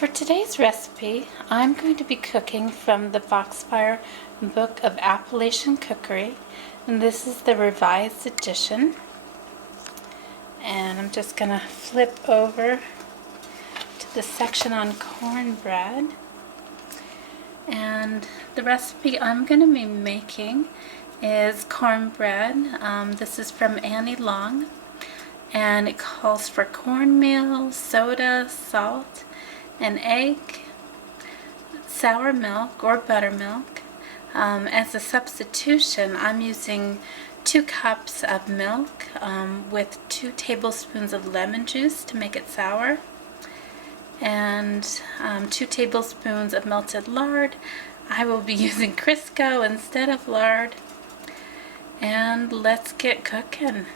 For today's recipe, I'm going to be cooking from the Foxfire book of Appalachian Cookery, and this is the revised edition. And I'm just going to flip over to the section on cornbread. And the recipe I'm going to be making is cornbread. This is from Annie Long, and it calls for cornmeal, soda, salt, an egg, sour milk or buttermilk. As a substitution, I'm using 2 cups of milk with 2 tablespoons of lemon juice to make it sour, and 2 tablespoons of melted lard. I will be using Crisco instead of lard. And let's get cooking.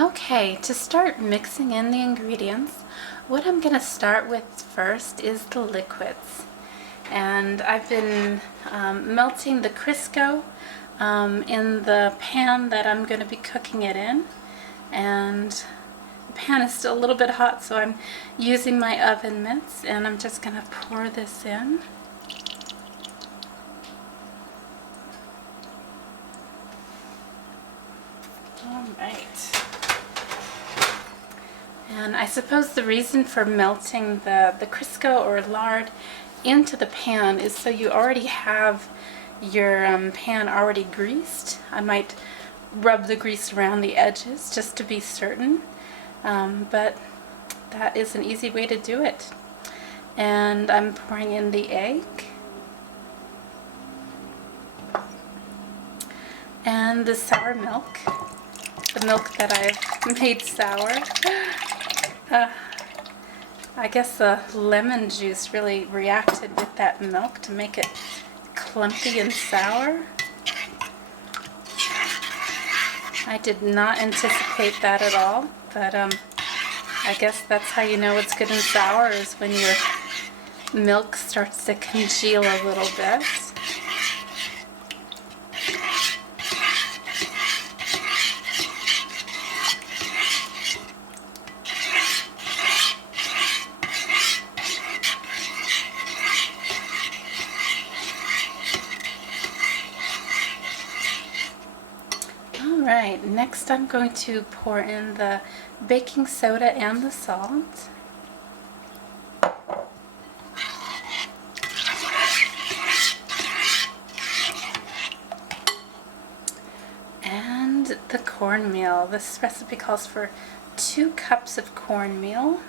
Okay, to start mixing in the ingredients, what I'm going to start with first is the liquids. And I've been melting the Crisco in the pan that I'm going to be cooking it in. And the pan is still a little bit hot, so I'm using my oven mitts, and I'm just going to pour this in. All right. And I suppose the reason for melting the Crisco or lard into the pan is so you already have your pan already greased. I might rub the grease around the edges just to be certain, but that is an easy way to do it. And I'm pouring in the egg and the sour milk, the milk that I've made sour. I guess the lemon juice really reacted with that milk to make it clumpy and sour. I did not anticipate that at all, but I guess that's how you know it's good and sour, is when your milk starts to congeal a little bit. Alright, next I'm going to pour in the baking soda and the salt. And the cornmeal. This recipe calls for 2 cups of cornmeal.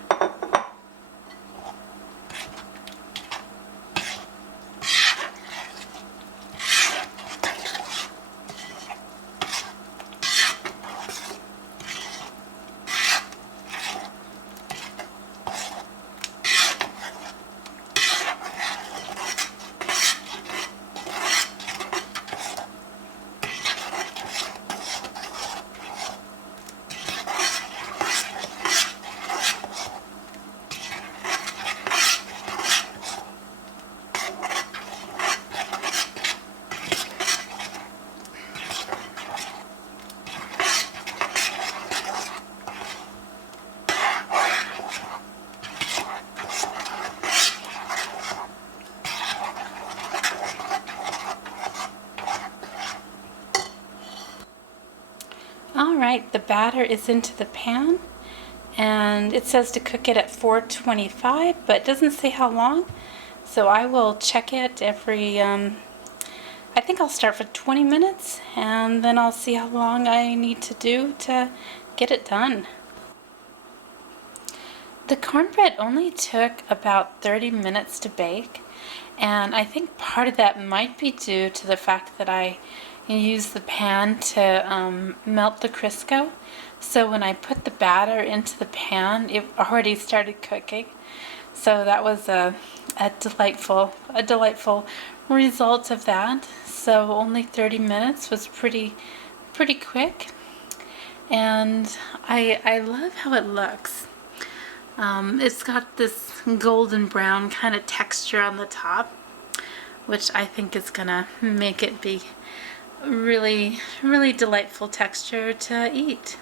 Alright, the batter is into the pan, and it says to cook it at 425, but it doesn't say how long, so I will check it every, I think I'll start for 20 minutes, and then I'll see how long I need to do to get it done. The cornbread only took about 30 minutes to bake, and I think part of that might be due to the fact that I use the pan to melt the Crisco. So when I put the batter into the pan, it already started cooking. So that was a delightful result of that. So only 30 minutes was pretty quick, and I love how it looks. It's got this golden brown kind of texture on the top, which I think is gonna make it be really delightful texture to eat.